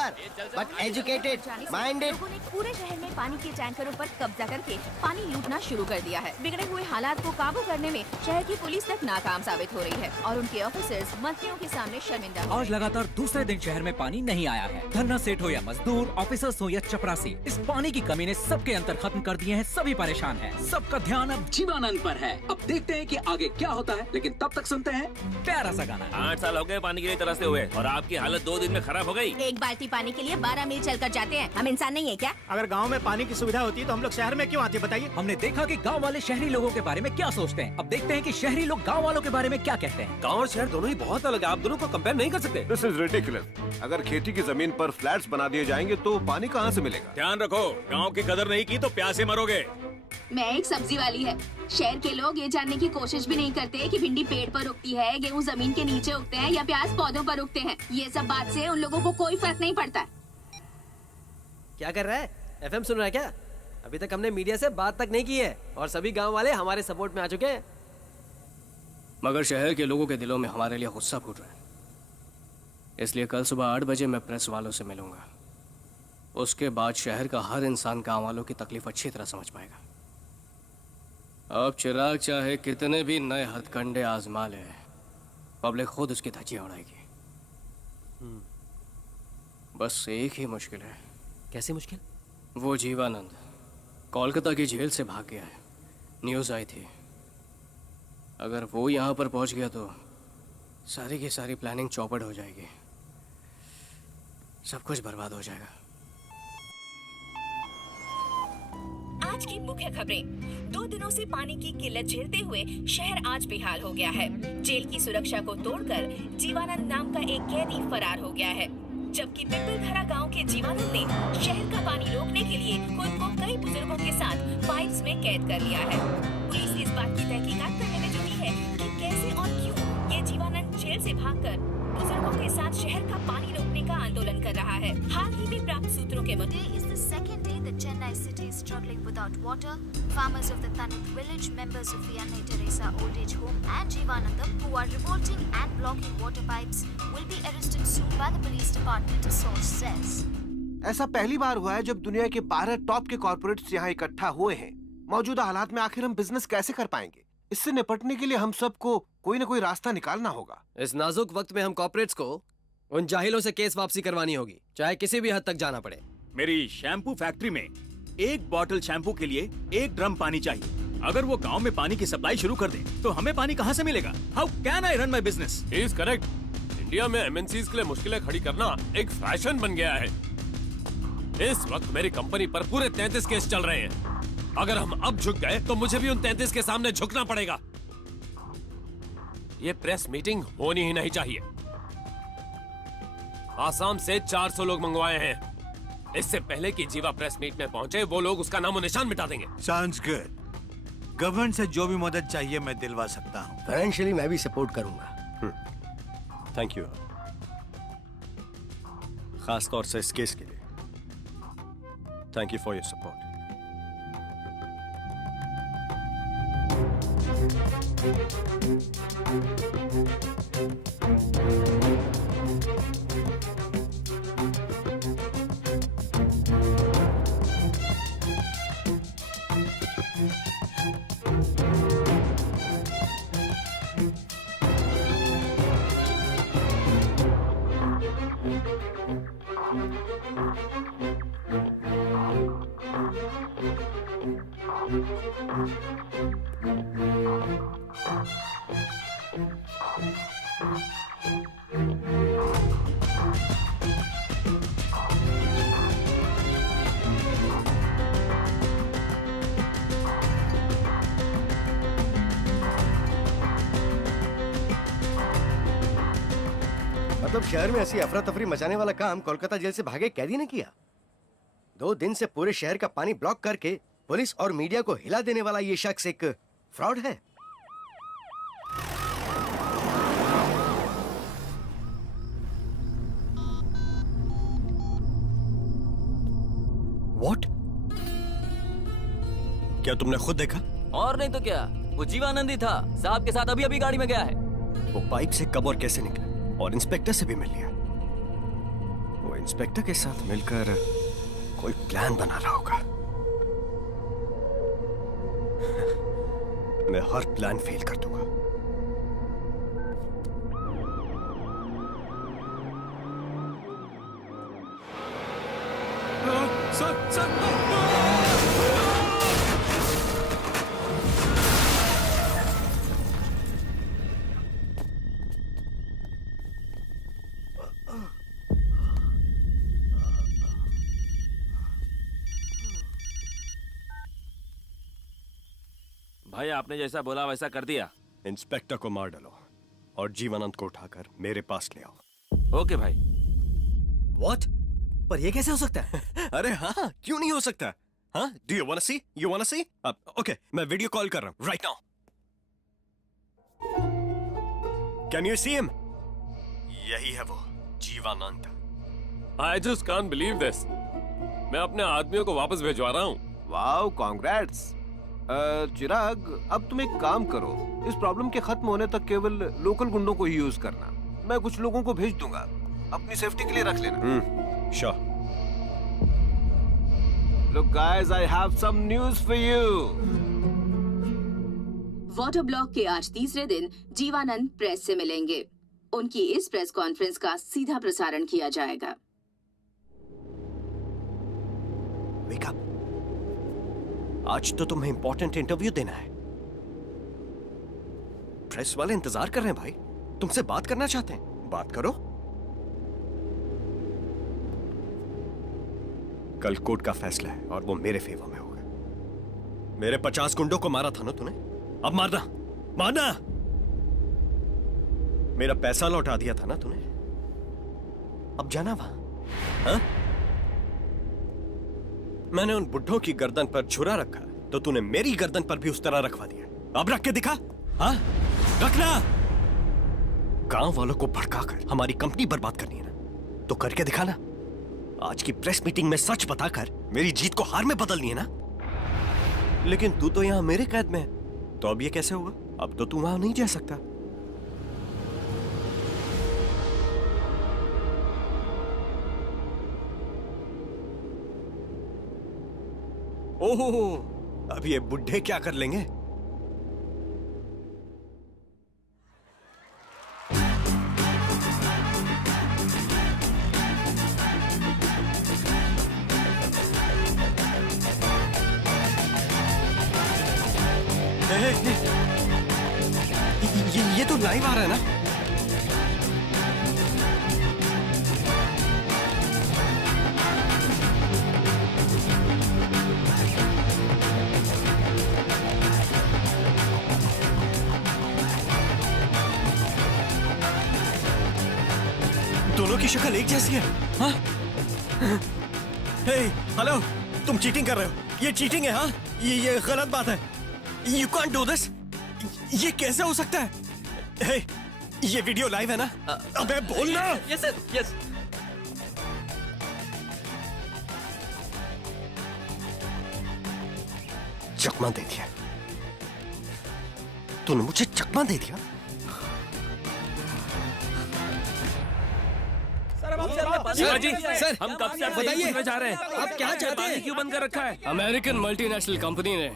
but educated, minded. लोगों ने पूरे शहर में पानी के टैंकरों पर कब्जा करके पानी लूटना शुरू कर दिया है। बिगड़े हुए हालात को काबू करने में शहर की पुलिस तक नाकाम साबित हो रही है और उनके ऑफिसर्स मंत्रियों के सामने शर्मिंदा हो। आज लगातार दूसरे दिन शहर में पानी नहीं आया है। धरना सेठ हो या मजदूर, ऑफिसर्स हो या चपरासी, इस पानी की कमी ने सबके अंतर खत्म कर दिए हैं। सभी परेशान हैं। सबका ध्यान अब जीवानंद पर है। अब देखते हैं कि आगे क्या होता है, लेकिन तब तक सुनते हैं प्यारा सा गाना। 8 साल हो गए पानी के लिए तरसते हुए और आपकी हालत 2 दिन में खराब हो गई। एक बाल्टी पानी के लिए 12 मील चलकर जाते हैं। हम इंसान नहीं है क्या? अगर गांव में पानी की सुविधा होती तो हम लोग शहर में क्यों आते बताइए? हमने देखा कि गांव वाले शहरी लोगों के बारे में क्या सोचते हैं। अब देखते हैं कि शहरी लोग गांव वालों के बारे में क्या कहते हैं। गांव और शहर दोनों ही बहुत अलग है, आप दोनों को कंपेयर नहीं कर सकते। This is ridiculous. अगर खेती की जमीन पर फ्लैट्स बना दिए जाएंगे तो पानी कहाँ से मिलेगा? ध्यान रखो, गांव की कदर नहीं की तो प्यासे मरोगे। मैं एक सब्जी वाली है। शहर के लोग ये जानने की कोशिश भी नहीं करते कि भिंडी पेड़ पर उगती है, गेहूँ जमीन के नीचे उगते हैं या प्याज पौधों पर उगते हैं। ये सब बात से उन लोगों को कोई फर्क नहीं पड़ता। क्या कर रहा है? एफएम सुन रहा है क्या? अभी तक हमने मीडिया से बात तक नहीं की है और सभी गांव वाले हमारे सपोर्ट में आ चुके हैं। मगर शहर के लोगों के दिलों में हमारे लिए गुस्सा फूट रहा है। इसलिए कल सुबह 8 बजे मैं प्रेस वालों से मिलूंगा। उसके बाद शहर का हर इंसान गांव वालों की तकलीफ अच्छी तरह समझ पाएगा। अब चिराग चाहे कितने भी नए हथकंडे आजमा ले, पब्लिक खुद उसकी धज्जियां उड़ाएगी। बस एक ही मुश्किल है। कैसी मुश्किल? वो जीवानंद कोलकाता की जेल से भाग गया है। न्यूज़ आई थी। अगर वो यहाँ पर पहुँच गया तो सारी की सारी प्लानिंग चौपट हो जाएगी। सब कुछ बर्बाद हो जाएगा। आज की मुख्य खबरें। 2 दिनों से पानी की किल्लत झेलते हुए शहर आज बेहाल हो गया है। जेल की सुरक्षा को तोड़कर जीवानंद नाम का एक कैदी फरार हो गया है, जबकि पिंपलधरा गांव के जीवानंद ने शहर का पानी रोकने के लिए खुद को कई बुजुर्गों के साथ पाइप्स में कैद कर लिया है। पुलिस इस बात की तहकीकात करने में जुटी है कि कैसे और क्यों ये जीवानंद जेल से भागकर बुजुर्गों के साथ शहर का पानी रोकने का आंदोलन कर रहा है। हाल ही में प्राप्त सूत्रों के मुताबिक Today is the second day that Chennai city is struggling without water. Farmers of the Tanit village, members of the Anna Teresa old age home and Jeevanandam who are revolting and blocking water pipes will be arrested soon by the police department, a source says. ऐसा पहली बार हुआ है जब दुनिया के 12 top के corporates यहाँ इकट्ठा हुए हैं। मौजूदा हालात में आखिर हम बिजनेस कैसे कर पाएंगे? इससे निपटने के लिए हम सबको कोई न कोई रास्ता निकालना होगा। इस नाजुक वक्त में हम कॉर्पोरेट्स को उन जाहिलों से केस वापसी करवानी होगी, चाहे किसी भी हद तक जाना पड़े। मेरी शैम्पू फैक्ट्री में 1 बॉटल शैम्पू के लिए 1 ड्रम पानी चाहिए। अगर वो गांव में पानी की सप्लाई शुरू कर दे तो हमें पानी कहां से मिलेगा? How can I run my business? He is correct. India में एमएनसीज के लिए मुश्किलें खड़ी करना एक फैशन बन गया है। इस वक्त मेरी कंपनी पर पूरे 33 केस चल रहे हैं। अगर हम अब झुक गए तो मुझे भी उन 33 के सामने झुकना पड़ेगा। ये प्रेस मीटिंग होनी ही नहीं चाहिए। आसाम से 400 लोग मंगवाए हैं। इससे पहले कि जीवा प्रेस मीट में पहुंचे वो लोग उसका नामो निशान मिटा देंगे। Sounds good. गवर्नमेंट से जो भी मदद चाहिए मैं दिलवा सकता हूँ। फाइनेंशियली मैं भी सपोर्ट करूंगा। Thank you. खास तौर से इस केस के लिए thank you for your support. मतलब शहर में ऐसी अफरा तफरी मचाने वाला काम कोलकाता जेल से भागे कैदी ने किया। 2 दिन से पूरे शहर का पानी ब्लॉक करके पुलिस और मीडिया को हिला देने वाला ये शख्स एक फ्रॉड है। What? क्या तुमने खुद देखा? और नहीं तो क्या, वो जीवानंद ही था, साहब के साथ अभी अभी गाड़ी में गया है। वो पाइप से कब और कैसे निकला? और इंस्पेक्टर से भी मिल लिया। वो इंस्पेक्टर के साथ मिलकर कोई प्लान बना रहा होगा। मैं हर प्लान फेल कर दूंगा। भाई आपने जैसा बोला वैसा कर दिया। इंस्पेक्टर को मार डालो और जीवानंद को उठाकर मेरे पास ले आओ। ओके भाई। What? पर ये कैसे हो सकता है? अरे हाँ, क्यों नहीं हो सकता? हाँ? Do you wanna see? You wanna see? Okay, मैं वीडियो कॉल कर रहा हूँ right now. Can you see him? यही है वो Jivanand. I just can't believe this. मैं अपने आदमियों को वापस भिजवा रहा हूँ। Wow, congrats. चिराग, अब तुम एक काम करो, इस प्रॉब्लम के खत्म होने तक केवल लोकल गुंडों को ही यूज करना। मैं कुछ लोगों को भेज दूंगा, अपनी सेफ्टी के लिए रख लेना। Sure. Look guys, I have some news for you. Water block के आज तीसरे दिन जीवानंद प्रेस से मिलेंगे। उनकी इस प्रेस कॉन्फ्रेंस का सीधा प्रसारण किया जाएगा। Wake up. आज तो तुम्हें इंपॉर्टेंट इंटरव्यू देना है। प्रेस वाले इंतजार कर रहे हैं भाई, तुमसे बात करना चाहते हैं, बात करो। कल कोर्ट का फैसला है और वो मेरे फेवर में होगा। मेरे 50 गुंडों को मारा था ना तूने, अब मारना, मारना। मेरा पैसा लौटा दिया था ना तूने, अब जाना वहां। हाँ? मैंने उन बुड्ढों की गर्दन पर छुरा रखा तो तूने मेरी गर्दन पर भी उस तरह रखवा दिया। अब रख के दिखा। हाँ? रखना। गांव वालों को भड़काकर हमारी कंपनी बर्बाद करनी है ना, तो करके दिखाना। आज की प्रेस मीटिंग में सच बताकर मेरी जीत को हार में बदलनी है ना। लेकिन तू तो यहां मेरे कैद में है, तो अब ये कैसे होगा? अब तो तू वहां नहीं जा सकता। ओहो, अब ये बुढ़े क्या कर लेंगे? ये तो लाइव आ रहा है ना? दोनों की शक्ल एक जैसी है। हाँ? हे, हेलो, तुम चीटिंग कर रहे हो। ये चीटिंग है। हाँ? ये गलत बात है। You can't do this. ये कैसे हो सकता है? हे, ये वीडियो लाइव है ना? अबे बोलना। Yes sir, yes. चकमा दे दिया। तूने मुझे चकमा दे दिया। शिवाजी, सर, हम कब से बताइए जा रहे हैं। आप क्या चाहते हैं? क्यों बंद कर रखा है? अमेरिकन मल्टीनेशनल कंपनी ने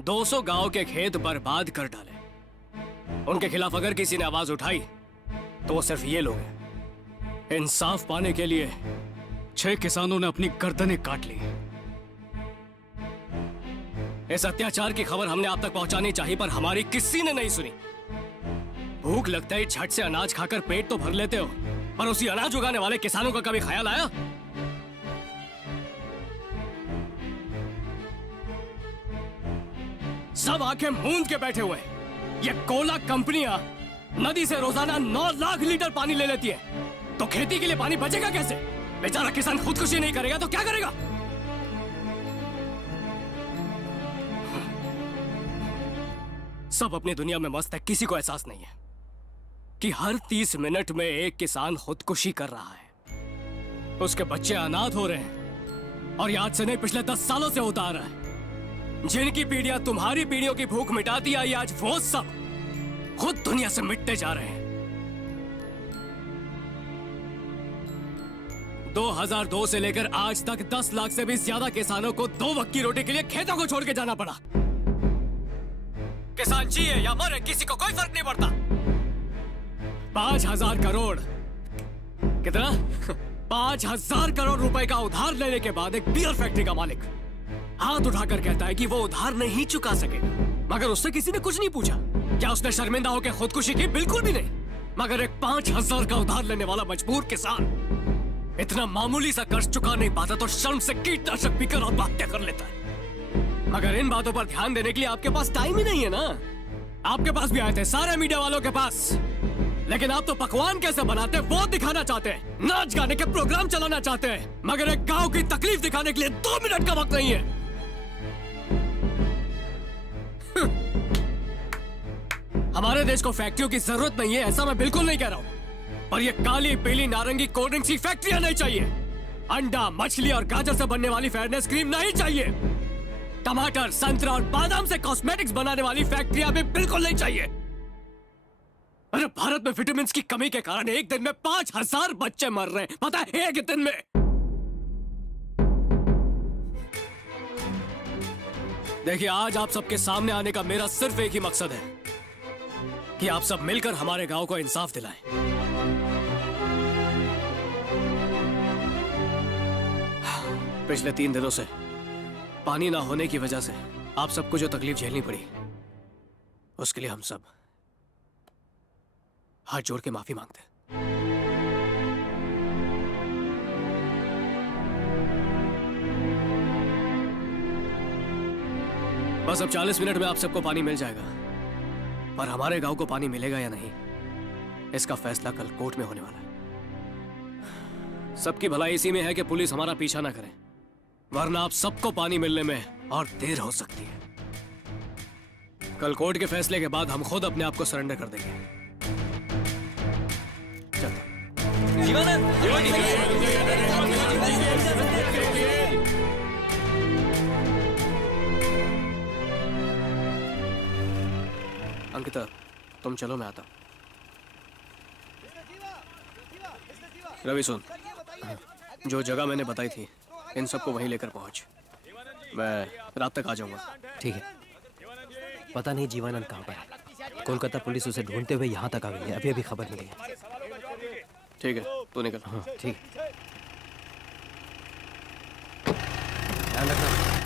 200 गांव के खेत बर्बाद कर डाले। उनके खिलाफ अगर किसी ने आवाज उठाई तो वो सिर्फ ये लोग हैं। इंसाफ पाने के लिए 6 किसानों ने अपनी गर्दनें काट ली। इस अत्याचार की खबर हमने आप तक पहुंचानी चाहिए, पर हमारी किसी ने नहीं सुनी। भूख लगता है झट से अनाज खाकर पेट तो भर लेते हो, पर उसी अनाज उगाने वाले किसानों का कभी ख्याल आया? सब आंखें मूंद के बैठे हुए हैं। ये कोला कंपनियां नदी से रोजाना 9 लाख लीटर पानी ले लेती है, तो खेती के लिए पानी बचेगा कैसे? बेचारा किसान खुदकुशी नहीं करेगा तो क्या करेगा? सब अपनी दुनिया में मस्त है, किसी को एहसास नहीं है कि हर 30 मिनट में एक किसान खुदकुशी कर रहा है। उसके बच्चे अनाथ हो रहे हैं, और याद से नहीं पिछले 10 सालों से होता आ रहा है। जिनकी पीढ़ियां तुम्हारी पीढ़ियों की भूख मिटाती आई, आज वो सब खुद दुनिया से मिटते जा रहे हैं। 2002 से लेकर आज तक 10 लाख से भी ज्यादा किसानों को 2 वक्त की रोटी के लिए खेतों को छोड़ के जाना पड़ा। किसान जिए या मरे किसी को कोई फर्क नहीं पड़ता। 5,000 करोड़ कितना 5,000 करोड़ रुपए का उधार लेने के बाद एक बियर फैक्ट्री का मालिक हाथ उठाकर कहता है कि वो उधार नहीं चुका सकेगा, मगर उससे किसी ने कुछ नहीं पूछा। क्या उसने शर्मिंदा होकर खुदकुशी की? बिल्कुल भी नहीं। मगर एक 5,000 का उधार लेने वाला मजबूर किसान इतना मामूली सा कर्ज चुका नहीं पाता तो शर्म से कीटनाशक पीकर आत्महत्या कर लेता है। मगर इन बातों पर ध्यान देने के लिए आपके पास टाइम ही नहीं है ना। आपके पास भी आए थे, सारे मीडिया वालों के पास, लेकिन आप तो पकवान कैसे बनाते वो दिखाना चाहते हैं, नाच गाने के प्रोग्राम चलाना चाहते हैं, मगर एक गांव की तकलीफ दिखाने के लिए 2 मिनट का वक्त नहीं है। हमारे देश को फैक्ट्रियों की जरूरत नहीं है, ऐसा मैं बिल्कुल नहीं कह रहा हूं, पर ये काली पीली नारंगी कोल्ड ड्रिंक्स की फैक्ट्रियां नहीं चाहिए। अंडा, मछली और गाजर से बनने वाली फेयरनेस क्रीम नहीं चाहिए। टमाटर, संतरा और बादाम से कॉस्मेटिक्स बनाने वाली फैक्ट्रियां भी बिल्कुल नहीं चाहिए। अरे भारत में विटामिन की कमी के कारण एक दिन में 5,000 बच्चे मर रहे हैं, पता है, एक दिन में। देखिए, आज आप सबके सामने आने का मेरा सिर्फ एक ही मकसद है कि आप सब मिलकर हमारे गांव को इंसाफ दिलाएं। पिछले 3 दिनों से पानी ना होने की वजह से आप सबको जो तकलीफ झेलनी पड़ी, उसके लिए हम सब हाथ जोड़ के माफी मांगते हैं। बस अब 40 मिनट में आप सबको पानी मिल जाएगा, पर हमारे गांव को पानी मिलेगा या नहीं, इसका फैसला कल कोर्ट में होने वाला है। सबकी भलाई इसी में है कि पुलिस हमारा पीछा ना करे, वरना आप सबको पानी मिलने में और देर हो सकती है। कल कोर्ट के फैसले के बाद हम खुद अपने आप को सरेंडर कर देंगे। अंकिता, तुम चलो, मैं आता हूं। रवि सुन, जो जगह मैंने बताई थी इन सबको वहीं लेकर पहुंच, मैं रात तक आ जाऊंगा। ठीक है। पता नहीं जीवानंद कहाँ पर है। कोलकाता पुलिस उसे ढूंढते हुए यहाँ तक आ गई है, अभी अभी खबर मिली है। ठीक है, तू निकल। हाँ ठीक है। ध्यान रखना।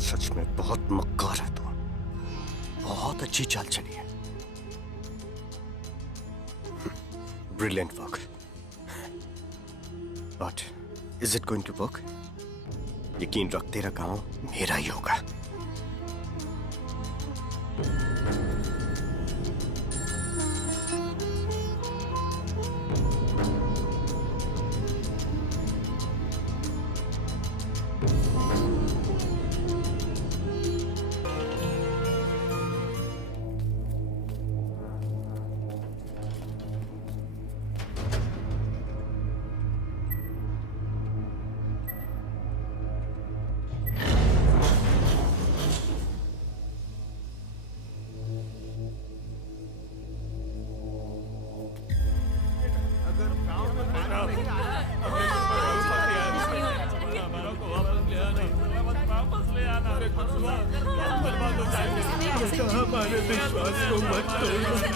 सच में बहुत मक्कार है तू, बहुत अच्छी चाल चली है। Brilliant work, but is it going to work? यकीन रख, तेरा गांव मेरा ही होगा।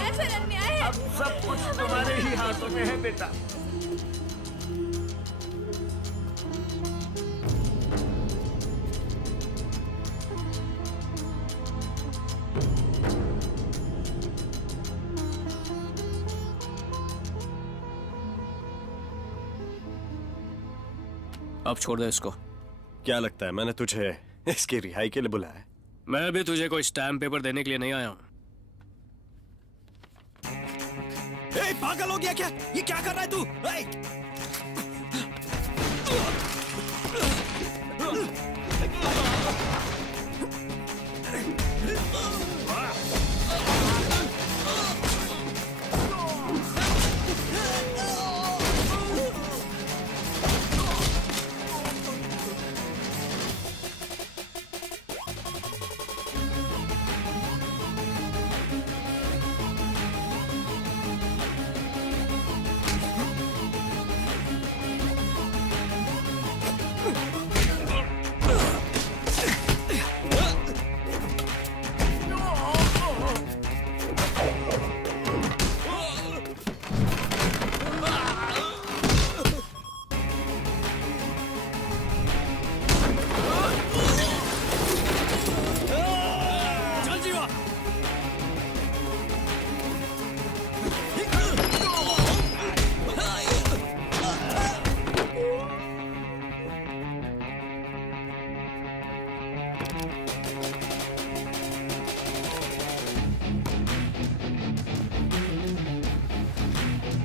ऐसा अन्याय है। अब सब कुछ तुम्हारे ही हाथों में है बेटा। अब छोड़ दे इसको। क्या लगता है मैंने तुझे इसकी रिहाई के लिए बुलाया है? मैं भी तुझे कोई स्टैम्प पेपर देने के लिए नहीं आया हूँ। पागल हो गया क्या? ये क्या कर रहा है तू?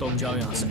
तुम जाओ यहाँ से।